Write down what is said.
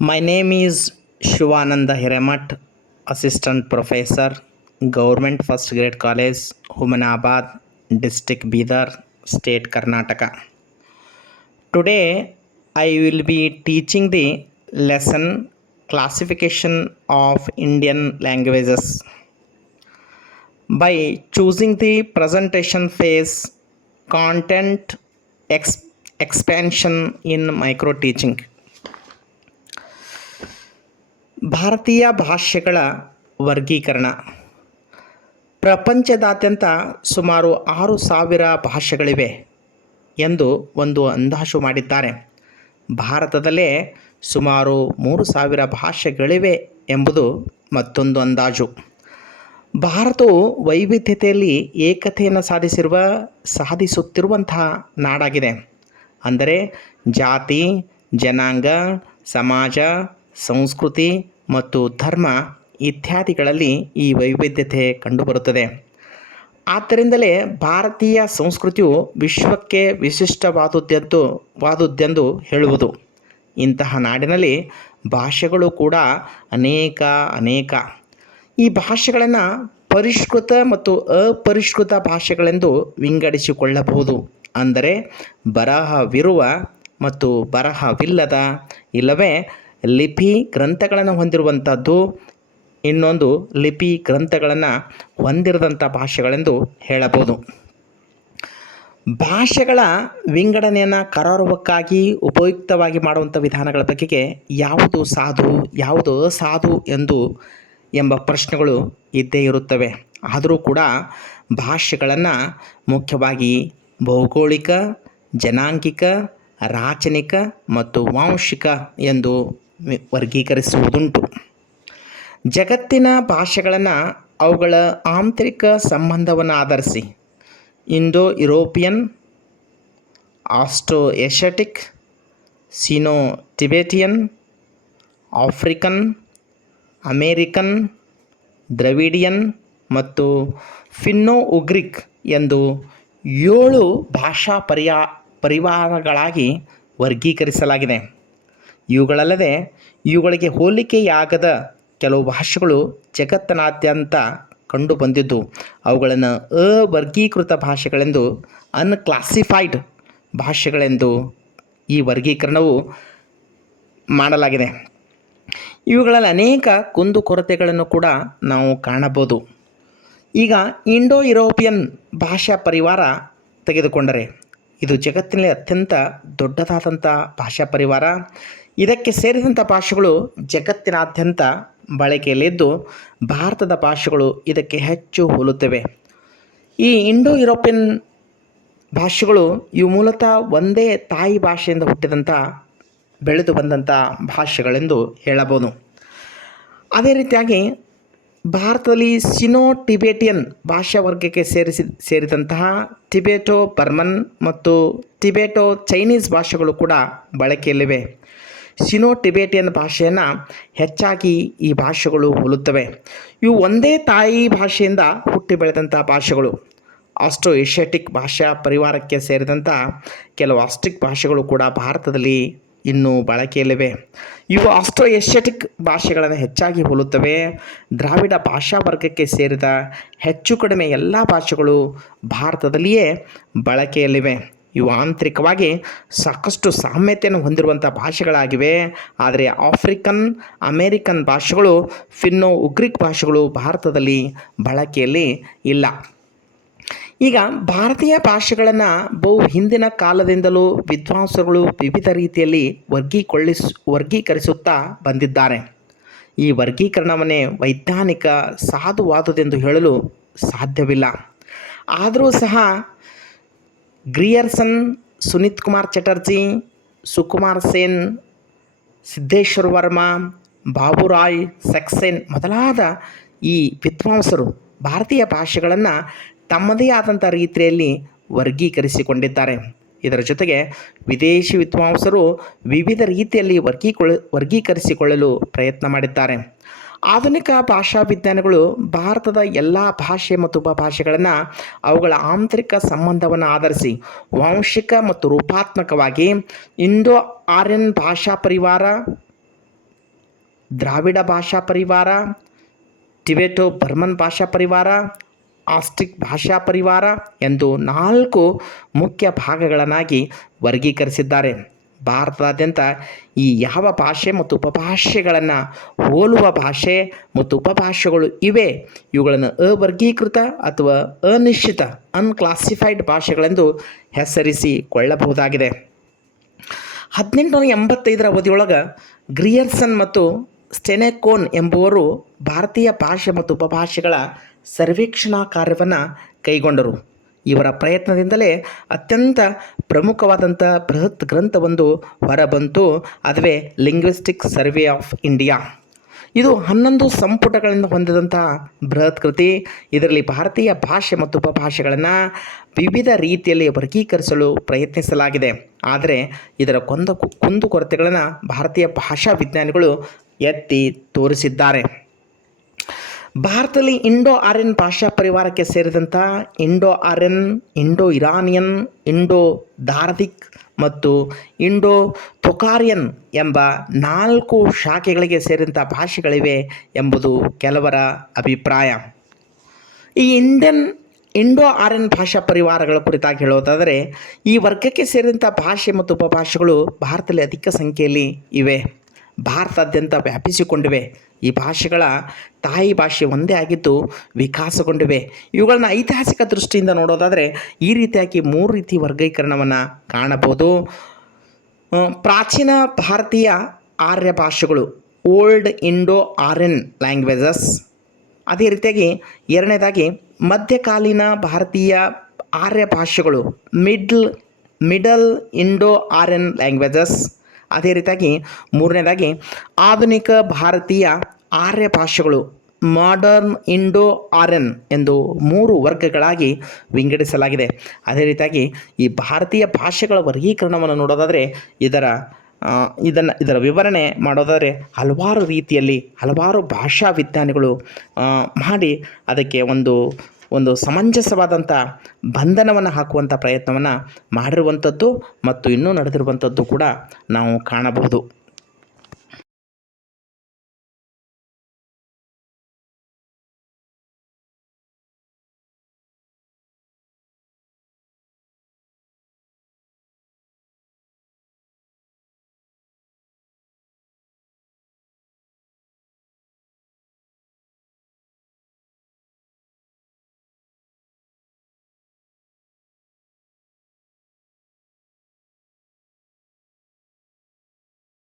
My name is Shivananda Hiremath, Assistant Professor, Government First Grade College, Humanabad, District Bidar, State Karnataka. Today I will be teaching the lesson classification of Indian languages. By choosing the presentation phase, content expansion in micro teaching. ಭಾರತೀಯ ಭಾಷೆಗಳ ವರ್ಗೀಕರಣ. ಪ್ರಪಂಚದಾದ್ಯಂತ ಸುಮಾರು 6,000 ಭಾಷೆಗಳಿವೆ ಎಂದು ಒಂದು ಅಂದಾಜು ಮಾಡಿದ್ದಾರೆ. ಭಾರತದಲ್ಲೇ ಸುಮಾರು 3,000 ಭಾಷೆಗಳಿವೆ ಎಂಬುದು ಮತ್ತೊಂದು ಅಂದಾಜು. ಭಾರತವು ವೈವಿಧ್ಯತೆಯಲ್ಲಿ ಏಕತೆಯನ್ನು ಸಾಧಿಸುತ್ತಿರುವಂತಹ ನಾಡಾಗಿದೆ. ಅಂದರೆ ಜಾತಿ, ಜನಾಂಗ, ಸಮಾಜ, ಸಂಸ್ಕೃತಿ ಮತ್ತು ಧರ್ಮ ಇತ್ಯಾದಿಗಳಲ್ಲಿ ಈ ವೈವಿಧ್ಯತೆ ಕಂಡುಬರುತ್ತದೆ. ಆದ್ದರಿಂದಲೇ ಭಾರತೀಯ ಸಂಸ್ಕೃತಿಯು ವಿಶ್ವಕ್ಕೆ ವಿಶಿಷ್ಟವಾದುದೆಂದು ಹೇಳುವುದು. ಇಂತಹ ನಾಡಿನಲ್ಲಿ ಭಾಷೆಗಳು ಕೂಡ ಅನೇಕ. ಈ ಭಾಷೆಗಳನ್ನು ಪರಿಷ್ಕೃತ ಮತ್ತು ಅಪರಿಷ್ಕೃತ ಭಾಷೆಗಳೆಂದು ವಿಂಗಡಿಸಿಕೊಳ್ಳಬಹುದು. ಅಂದರೆ ಬರಹವಿರುವ ಮತ್ತು ಬರಹವಿಲ್ಲದ, ಇಲ್ಲವೇ ಲಿಪಿ ಗ್ರಂಥಗಳನ್ನು ಹೊಂದಿರುವಂಥದ್ದು, ಇನ್ನೊಂದು ಲಿಪಿ ಗ್ರಂಥಗಳನ್ನು ಹೊಂದಿರದಂಥ ಭಾಷೆಗಳೆಂದು ಹೇಳಬಹುದು. ಭಾಷೆಗಳ ವಿಂಗಡಣೆಯನ್ನು ಕರಾರುವಕ್ಕಾಗಿ ಉಪಯುಕ್ತವಾಗಿ ಮಾಡುವಂಥ ವಿಧಾನಗಳ ಬಗೆಗೆ ಯಾವುದು ಸಾಧು, ಯಾವುದು ಅಸಾಧು ಎಂಬ ಪ್ರಶ್ನೆಗಳು ಇದ್ದೇ ಇರುತ್ತವೆ. ಆದರೂ ಕೂಡ ಭಾಷೆಗಳನ್ನು ಮುಖ್ಯವಾಗಿ ಭೌಗೋಳಿಕ, ಜನಾಂಗಿಕ, ರಾಚನಿಕ ಮತ್ತು ವಾಂಶಿಕ ಎಂದು ವರ್ಗೀಕರಿಸುವುದುಂಟು. ಜಗತ್ತಿನ ಭಾಷೆಗಳನ್ನು ಅವುಗಳ ಆಂತರಿಕ ಸಂಬಂಧವನ್ನು ಆಧರಿಸಿ Indo European, Austro Asiatic, Sino Tibetan, African, American, Dravidian ಮತ್ತು ಫಿನ್ನೋ ಉಗ್ರಿಕ್ ಎಂದು 7 ಭಾಷಾ ಪರಿವಾರಗಳಾಗಿ ವರ್ಗೀಕರಿಸಲಾಗಿದೆ. ಇವುಗಳಲ್ಲದೆ ಇವುಗಳಿಗೆ ಹೋಲಿಕೆಯಾಗದ ಕೆಲವು ಭಾಷೆಗಳು ಜಗತ್ತಿನಾದ್ಯಂತ ಕಂಡುಬಂದಿದ್ದು ಅವುಗಳನ್ನು ಅವರ್ಗೀಕೃತ ಭಾಷೆಗಳೆಂದು, ಅನ್ಕ್ಲಾಸಿಫೈಡ್ ಭಾಷೆಗಳೆಂದು ಈ ವರ್ಗೀಕರಣವು ಮಾಡಲಾಗಿದೆ. ಇವುಗಳಲ್ಲಿ ಅನೇಕ ಕುಂದುಕೊರತೆಗಳನ್ನು ಕೂಡ ನಾವು ಕಾಣಬಹುದು. ಈಗ ಇಂಡೋ ಯುರೋಪಿಯನ್ ಭಾಷಾ ಪರಿವಾರ ತೆಗೆದುಕೊಂಡರೆ ಇದು ಜಗತ್ತಿನಲ್ಲಿ ಅತ್ಯಂತ ದೊಡ್ಡದಾದಂಥ ಭಾಷಾ ಪರಿವಾರ. ಇದಕ್ಕೆ ಸೇರಿದಂಥ ಭಾಷೆಗಳು ಜಗತ್ತಿನಾದ್ಯಂತ ಬಳಕೆಯಲ್ಲಿದ್ದು ಭಾರತದ ಭಾಷೆಗಳು ಇದಕ್ಕೆ ಹೆಚ್ಚು ಹೋಲುತ್ತವೆ. ಈ ಇಂಡೋ ಯುರೋಪಿಯನ್ ಭಾಷೆಗಳು ಇವು ಮೂಲತಃ ಒಂದೇ ತಾಯಿ ಭಾಷೆಯಿಂದ ಹುಟ್ಟಿದಂಥ ಬೆಳೆದು ಬಂದಂಥ ಭಾಷೆಗಳೆಂದು ಹೇಳಬಹುದು. ಅದೇ ರೀತಿಯಾಗಿ ಭಾರತದಲ್ಲಿ ಸಿನೋ ಟಿಬೆಟಿಯನ್ ಭಾಷಾ ವರ್ಗಕ್ಕೆ ಸೇರಿದಂತಹ ಟಿಬೆಟೋ ಬರ್ಮನ್ ಮತ್ತು ಟಿಬೆಟೋ ಚೈನೀಸ್ ಭಾಷೆಗಳು ಕೂಡ ಬಳಕೆಯಲ್ಲಿವೆ. ಸಿನೋ ಟಿಬೆಟಿಯನ್ ಭಾಷೆಯನ್ನು ಹೆಚ್ಚಾಗಿ ಈ ಭಾಷೆಗಳು ಹೋಲುತ್ತವೆ. ಇವು ಒಂದೇ ತಾಯಿ ಭಾಷೆಯಿಂದ ಹುಟ್ಟಿ ಬೆಳೆದಂಥ ಭಾಷೆಗಳು. ಆಸ್ಟ್ರೋ ಏಷ್ಯಾಟಿಕ್ ಭಾಷಾ ಪರಿವಾರಕ್ಕೆ ಸೇರಿದಂಥ ಕೆಲವು ಆಸ್ಟ್ರಿಕ್ ಭಾಷೆಗಳು ಕೂಡ ಭಾರತದಲ್ಲಿ ಇನ್ನೂ ಬಳಕೆಯಲ್ಲಿವೆ. ಇವು ಆಸ್ಟ್ರೋ ಏಷ್ಯಾಟಿಕ್ ಭಾಷೆಗಳನ್ನು ಹೆಚ್ಚಾಗಿ ಹೋಲುತ್ತವೆ. ದ್ರಾವಿಡ ಭಾಷಾ ವರ್ಗಕ್ಕೆ ಸೇರಿದ ಹೆಚ್ಚು ಕಡಿಮೆ ಎಲ್ಲ ಭಾಷೆಗಳು ಭಾರತದಲ್ಲಿಯೇ ಬಳಕೆಯಲ್ಲಿವೆ. ಇವು ಆಂತರಿಕವಾಗಿ ಸಾಕಷ್ಟು ಸಾಮ್ಯತೆಯನ್ನು ಹೊಂದಿರುವಂಥ ಭಾಷೆಗಳಾಗಿವೆ. ಆದರೆ ಆಫ್ರಿಕನ್, ಅಮೇರಿಕನ್ ಭಾಷೆಗಳು, ಫಿನ್ನೋ ಉಗ್ರಿಕ್ ಭಾಷೆಗಳು ಭಾರತದಲ್ಲಿ ಬಳಕೆಯಲ್ಲಿ ಇಲ್ಲ. ಈಗ ಭಾರತೀಯ ಭಾಷೆಗಳನ್ನು ಬಹು ಹಿಂದಿನ ಕಾಲದಿಂದಲೂ ವಿದ್ವಾಂಸರುಗಳು ವಿವಿಧ ರೀತಿಯಲ್ಲಿ ವರ್ಗೀಕರಿಸುತ್ತಾ ಬಂದಿದ್ದಾರೆ. ಈ ವರ್ಗೀಕರಣವನ್ನೇ ವೈಜ್ಞಾನಿಕ ಸಾಧುವಾದುದೆಂದು ಹೇಳಲು ಸಾಧ್ಯವಿಲ್ಲ. ಆದರೂ ಸಹ ಗ್ರಿಯರ್ಸನ್, ಸುನೀತ್ ಕುಮಾರ್ ಚಟರ್ಜಿ, ಸುಕುಮಾರ್ ಸೇನ್, ಸಿದ್ದೇಶ್ವರ ವರ್ಮಾ, ಬಾಬುರಾಯ್ ಸಕ್ಸೇನ್ ಮೊದಲಾದ ಈ ವಿದ್ವಾಂಸರು ಭಾರತೀಯ ಭಾಷೆಗಳನ್ನು ತಮ್ಮದೇ ಆದಂಥ ರೀತಿಯಲ್ಲಿ ವರ್ಗೀಕರಿಸಿಕೊಂಡಿದ್ದಾರೆ. ಇದರ ಜೊತೆಗೆ ವಿದೇಶಿ ವಿದ್ವಾಂಸರು ವಿವಿಧ ರೀತಿಯಲ್ಲಿ ವರ್ಗೀಕರಿಸಿಕೊಳ್ಳಲು ಪ್ರಯತ್ನ ಮಾಡಿದ್ದಾರೆ. ಆಧುನಿಕ ಭಾಷಾ ವಿಜ್ಞಾನಿಗಳು ಭಾರತದ ಎಲ್ಲ ಭಾಷೆ ಮತ್ತು ಉಪಭಾಷೆಗಳನ್ನು ಅವುಗಳ ಆಂತರಿಕ ಸಂಬಂಧವನ್ನು ಆಧರಿಸಿ ವಾಂಶಿಕ ಮತ್ತು ರೂಪಾತ್ಮಕವಾಗಿ ಇಂಡೋ ಆರ್ಯನ್ ಭಾಷಾ ಪರಿವಾರ, ದ್ರಾವಿಡ ಭಾಷಾ ಪರಿವಾರ, ಟಿಬೆಟೋ ಬರ್ಮನ್ ಭಾಷಾ ಪರಿವಾರ, ಆಸ್ಟಿಕ್ ಭಾಷಾ ಪರಿವಾರ ಎಂದು 4 ಮುಖ್ಯ ಭಾಗಗಳನ್ನಾಗಿ ವರ್ಗೀಕರಿಸಿದ್ದಾರೆ. ಭಾರತದಾದ್ಯಂತ ಈ ಯಾವ ಭಾಷೆ ಮತ್ತು ಉಪಭಾಷೆಗಳನ್ನು ಹೋಲುವ ಭಾಷೆ ಮತ್ತು ಉಪಭಾಷೆಗಳು ಇವೆ, ಇವುಗಳನ್ನು ಅವರ್ಗೀಕೃತ ಅಥವಾ ಅನಿಶ್ಚಿತ ಅನ್ಕ್ಲಾಸಿಫೈಡ್ ಭಾಷೆಗಳೆಂದು ಹೆಸರಿಸಿಕೊಳ್ಳಬಹುದಾಗಿದೆ. 1885ರ ಅವಧಿಯೊಳಗೆ ಗ್ರಿಯರ್ಸನ್ ಮತ್ತು ಸ್ಟೆನೆಕೋನ್ ಎಂಬುವರು ಭಾರತೀಯ ಭಾಷೆ ಮತ್ತು ಉಪಭಾಷೆಗಳ ಸರ್ವೇಕ್ಷಣಾ ಕಾರ್ಯವನ್ನು ಕೈಗೊಂಡರು. ಇವರ ಪ್ರಯತ್ನದಿಂದಲೇ ಅತ್ಯಂತ ಪ್ರಮುಖವಾದಂಥ ಬೃಹತ್ ಗ್ರಂಥವೊಂದು ಹೊರಬಂತು. ಅದುವೇ ಲಿಂಗ್ವಿಸ್ಟಿಕ್ ಸರ್ವೆ ಆಫ್ ಇಂಡಿಯಾ. ಇದು 11 ಸಂಪುಟಗಳಿಂದ ಹೊಂದಿದಂತಹ ಬೃಹತ್ ಕೃತಿ. ಇದರಲ್ಲಿ ಭಾರತೀಯ ಭಾಷೆ ಮತ್ತು ಉಪಭಾಷೆಗಳನ್ನು ವಿವಿಧ ರೀತಿಯಲ್ಲಿ ವರ್ಗೀಕರಿಸಲು ಪ್ರಯತ್ನಿಸಲಾಗಿದೆ. ಆದರೆ ಇದರ ಕುಂದುಕೊರತೆಗಳನ್ನು ಭಾರತೀಯ ಭಾಷಾ ವಿಜ್ಞಾನಿಗಳು ಎತ್ತಿ ತೋರಿಸಿದ್ದಾರೆ. ಭಾರತದಲ್ಲಿ ಇಂಡೋ ಆರ್ಯನ್ ಭಾಷಾ ಪರಿವಾರಕ್ಕೆ ಸೇರಿದಂಥ Indo Aryan, Indo Iranian, Indo Dardic ಮತ್ತು ಇಂಡೋ ತೊಕಾರಿಯನ್ ಎಂಬ 4 ಶಾಖೆಗಳಿಗೆ ಸೇರಿದಂಥ ಭಾಷೆಗಳಿವೆ ಎಂಬುದು ಕೆಲವರ ಅಭಿಪ್ರಾಯ. ಈ ಇಂಡೋ ಆರ್ಯನ್ ಭಾಷಾ ಪರಿವಾರಗಳ ಕುರಿತಾಗಿ ಹೇಳೋದಾದರೆ, ಈ ವರ್ಗಕ್ಕೆ ಸೇರಿದಂಥ ಭಾಷೆ ಮತ್ತು ಉಪಭಾಷೆಗಳು ಭಾರತದಲ್ಲಿ ಅಧಿಕ ಸಂಖ್ಯೆಯಲ್ಲಿ ಇವೆ, ಭಾರತಾದ್ಯಂತ ವ್ಯಾಪಿಸಿಕೊಂಡಿವೆ. ಈ ಭಾಷೆಗಳ ತಾಯಿ ಭಾಷೆ ಒಂದೇ ಆಗಿದ್ದು ವಿಕಾಸಗೊಂಡಿವೆ. ಇವುಗಳನ್ನ ಐತಿಹಾಸಿಕ ದೃಷ್ಟಿಯಿಂದ ನೋಡೋದಾದರೆ ಈ ರೀತಿಯಾಗಿ 3 ರೀತಿ ವರ್ಗೀಕರಣವನ್ನು ಕಾಣಬಹುದು. ಪ್ರಾಚೀನ ಭಾರತೀಯ ಆರ್ಯ ಭಾಷೆಗಳು, ಓಲ್ಡ್ ಇಂಡೋ ಆರ್ಯನ್ ಲ್ಯಾಂಗ್ವೇಜಸ್. ಅದೇ ರೀತಿಯಾಗಿ ಎರಡನೇದಾಗಿ ಮಧ್ಯಕಾಲೀನ ಭಾರತೀಯ ಆರ್ಯ ಭಾಷೆಗಳು, ಮಿಡಲ್ ಇಂಡೋ ಆರ್ಯನ್ ಲ್ಯಾಂಗ್ವೇಜಸ್. ಅದೇ ರೀತಿಯಾಗಿ ಮೂರನೇದಾಗಿ ಆಧುನಿಕ ಭಾರತೀಯ ಆರ್ಯ ಭಾಷೆಗಳು, ಮಾಡರ್ನ್ ಇಂಡೋ ಆರ್ಯನ್ ಎಂದು 3 ವರ್ಗಗಳಾಗಿ ವಿಂಗಡಿಸಲಾಗಿದೆ. ಅದೇ ರೀತಿಯಾಗಿ ಈ ಭಾರತೀಯ ಭಾಷೆಗಳ ವರ್ಗೀಕರಣವನ್ನು ನೋಡೋದಾದರೆ ಇದರ ವಿವರಣೆ ಮಾಡೋದಾದರೆ ಹಲವಾರು ರೀತಿಯಲ್ಲಿ ಹಲವಾರು ಭಾಷಾ ವಿಜ್ಞಾನಿಗಳು ಮಾಡಿ ಅದಕ್ಕೆ ಒಂದು ಸಮಂಜಸವಾದಂಥ ಬಂಧನವನ್ನು ಹಾಕುವಂಥ ಪ್ರಯತ್ನವನ್ನು ಮಾಡಿರುವಂಥದ್ದು ಮತ್ತು ಇನ್ನೂ ನಡೆದಿರುವಂಥದ್ದು ಕೂಡ ನಾವು ಕಾಣಬಹುದು.